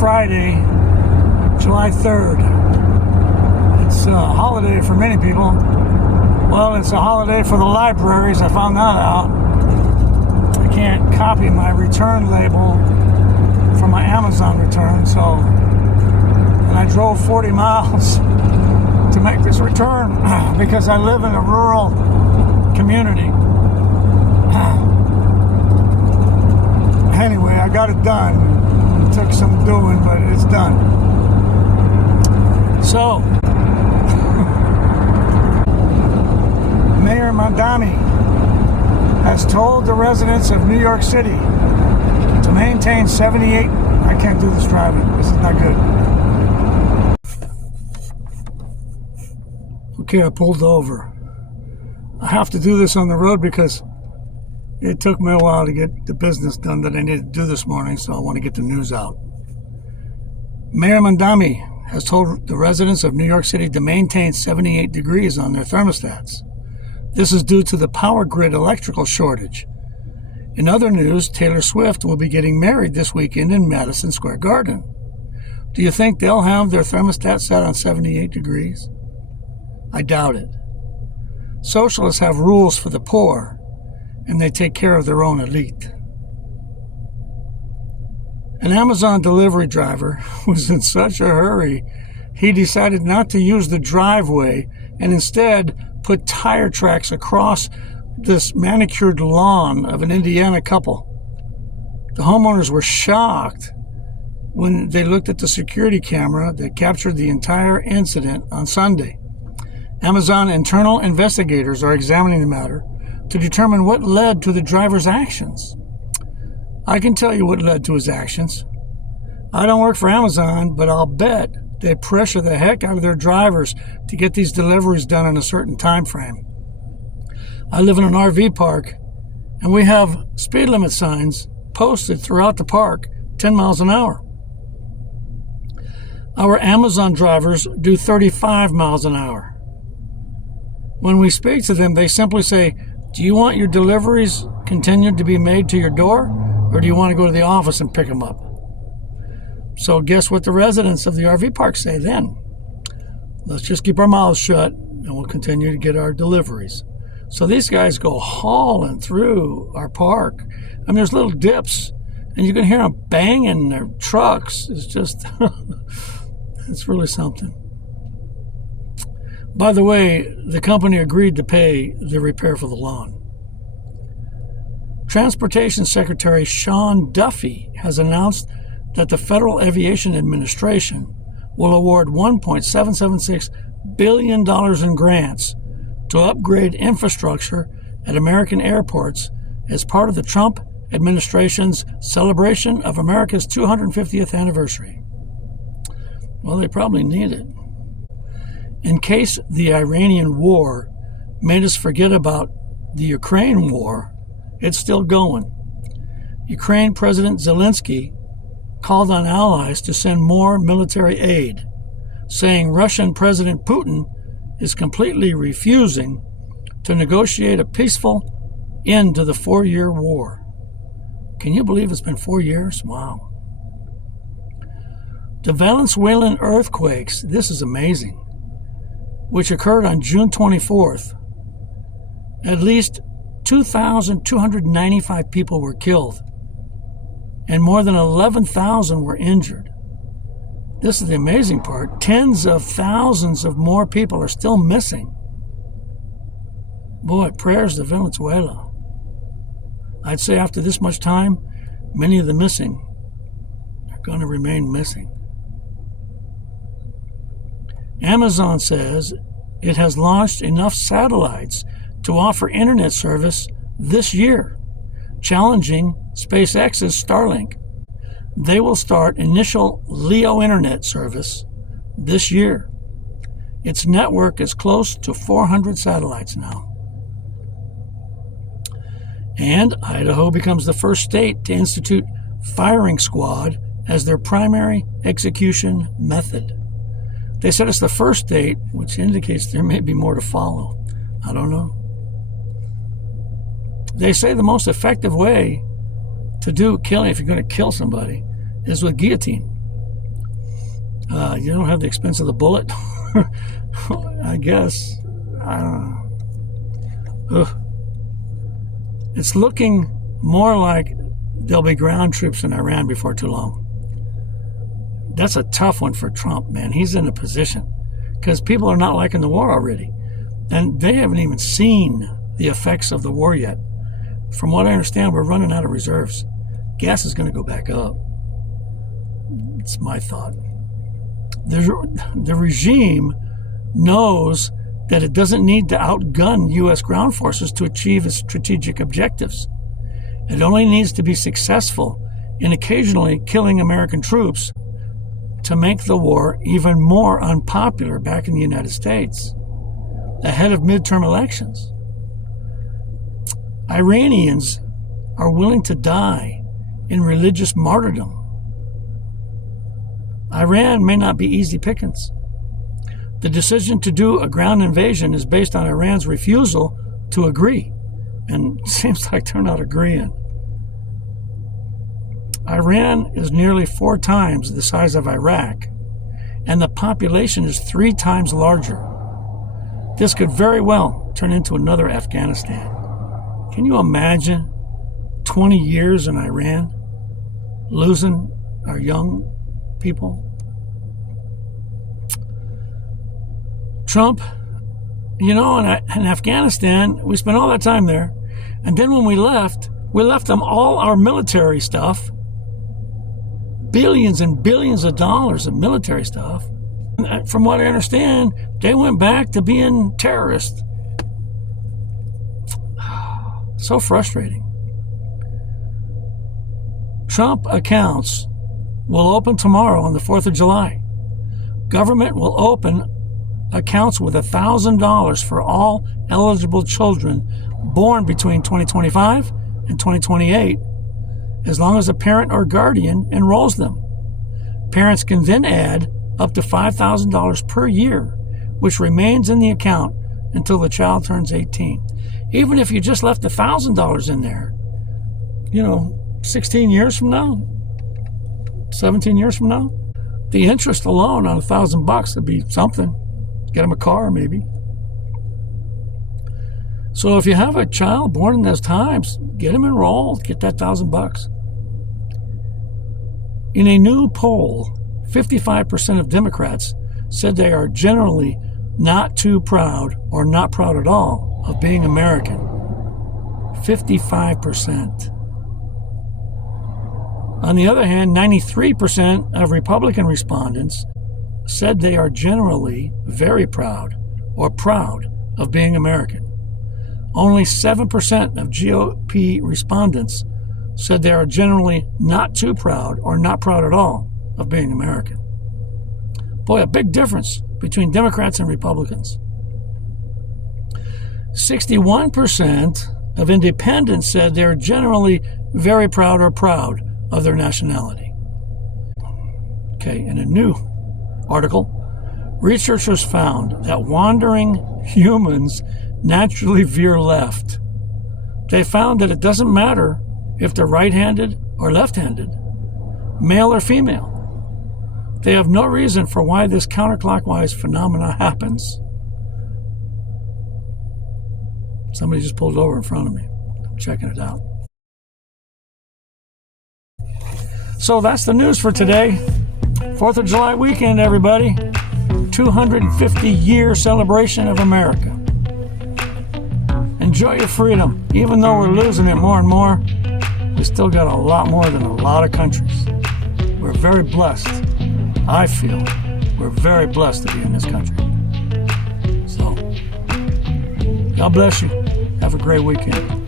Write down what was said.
Friday, July 3rd. It's a holiday for many people. Well, it's a holiday for the libraries. I found that out. I can't copy my return label from my Amazon return, so and I drove 40 miles to make this return because I live in a rural community. Anyway, I got it done. It took some doing, but it's done. So, Mayor Mandami has told the residents of New York City to maintain 78. I can't do this driving. This is not good. Okay, I pulled over. I have to do this on the road because it took me a while to get the business done that I needed to do this morning, so I want to get the news out. Mayor Mandami has told the residents of New York City to maintain 78 degrees on their thermostats. This is due to the power grid electrical shortage. In other news, Taylor Swift will be getting married this weekend in Madison Square Garden. Do you think they'll have their thermostat set on 78 degrees? I doubt it. Socialists have rules for the poor, and they take care of their own elite. An Amazon delivery driver was in such a hurry, he decided not to use the driveway and instead put tire tracks across this manicured lawn of an Indiana couple. The homeowners were shocked when they looked at the security camera that captured the entire incident on Sunday. Amazon internal investigators are examining the matter to determine what led to the driver's actions. I can tell you what led to his actions. I don't work for Amazon, but I'll bet they pressure the heck out of their drivers to get these deliveries done in a certain time frame. I live in an RV park, and we have speed limit signs posted throughout the park, 10 miles an hour. Our Amazon drivers do 35 miles an hour. When we speak to them, they simply say, "Do you want your deliveries continued to be made to your door, or do you want to go to the office and pick them up?" So guess what the residents of the RV park say then? Let's just keep our mouths shut and we'll continue to get our deliveries. So these guys go hauling through our park. I mean, there's little dips and you can hear them banging their trucks. It's just, it's really something. By the way, the company agreed to pay the repair for the lawn. Transportation Secretary Sean Duffy has announced that the Federal Aviation Administration will award $1.776 billion in grants to upgrade infrastructure at American airports as part of the Trump administration's celebration of America's 250th anniversary. Well, they probably need it. In case the Iranian war made us forget about the Ukraine war, it's still going. Ukraine President Zelensky called on allies to send more military aid, saying Russian President Putin is completely refusing to negotiate a peaceful end to the 4-year war. Can you believe it's been 4 years? Wow. The Venezuelan earthquakes, this is amazing, which occurred on June 24th. At least 2,295 people were killed, and more than 11,000 were injured. This is the amazing part. Tens of thousands of more people are still missing. Boy, prayers to Venezuela. I'd say after this much time, many of the missing are going to remain missing. Amazon says it has launched enough satellites to offer internet service this year, challenging SpaceX's Starlink. They will start initial LEO internet service this year. Its network is close to 400 satellites now. And Idaho becomes the first state to institute firing squad as their primary execution method. They said it's the first state, which indicates there may be more to follow. I don't know. They say the most effective way to do killing, if you're going to kill somebody, is with guillotine. You don't have the expense of the bullet? I guess. I don't know. Ugh. It's looking more like there'll be ground troops in Iran before too long. That's a tough one for Trump, man. He's in a position because people are not liking the war already. And they haven't even seen the effects of the war yet. From what I understand, we're running out of reserves. Gas is going to go back up. It's my thought. The regime knows that it doesn't need to outgun U.S. ground forces to achieve its strategic objectives. It only needs to be successful in occasionally killing American troops to make the war even more unpopular back in the United States, ahead of midterm elections. Iranians are willing to die in religious martyrdom. Iran may not be easy pickings. The decision to do a ground invasion is based on Iran's refusal to agree, and it seems like they're not agreeing. Iran is nearly 4 times the size of Iraq, and the population is 3 times larger. This could very well turn into another Afghanistan. Can you imagine 20 years in Iran, losing our young people? Trump, in Afghanistan, we spent all that time there, and then when we left them all our military stuff, billions and billions of dollars of military stuff. From what I understand, they went back to being terrorists. So frustrating. Trump accounts will open tomorrow on the 4th of July. Government will open accounts with $1,000 for all eligible children born between 2025 and 2028, as long as a parent or guardian enrolls them. Parents can then add up to $5,000 per year, which remains in the account until the child turns 18. Even if you just left $1,000 in there, 16 years from now, 17 years from now, the interest alone on $1,000 would be something. Get them a car, maybe. So if you have a child born in those times, get them enrolled, get that $1,000. In a new poll, 55% of Democrats said they are generally not too proud or not proud at all of being American. 55%. On the other hand, 93% of Republican respondents said they are generally very proud or proud of being American. Only 7% of GOP respondents said they are generally not too proud or not proud at all of being American. Boy, a big difference between Democrats and Republicans. 61% of independents said they're generally very proud or proud of their nationality. Okay, in a new article, researchers found that wandering humans naturally veer left. They found that it doesn't matter if they're right-handed or left-handed, male or female. They have no reason for why this counterclockwise phenomena happens. Somebody just pulled over in front of me. I'm checking it out. So that's the news for today. 4th of July weekend, everybody. 250-year celebration of America. Enjoy your freedom. Even though we're losing it more and more, we still got a lot more than a lot of countries. We're very blessed. I feel we're very blessed to be in this country. So, God bless you. Have a great weekend.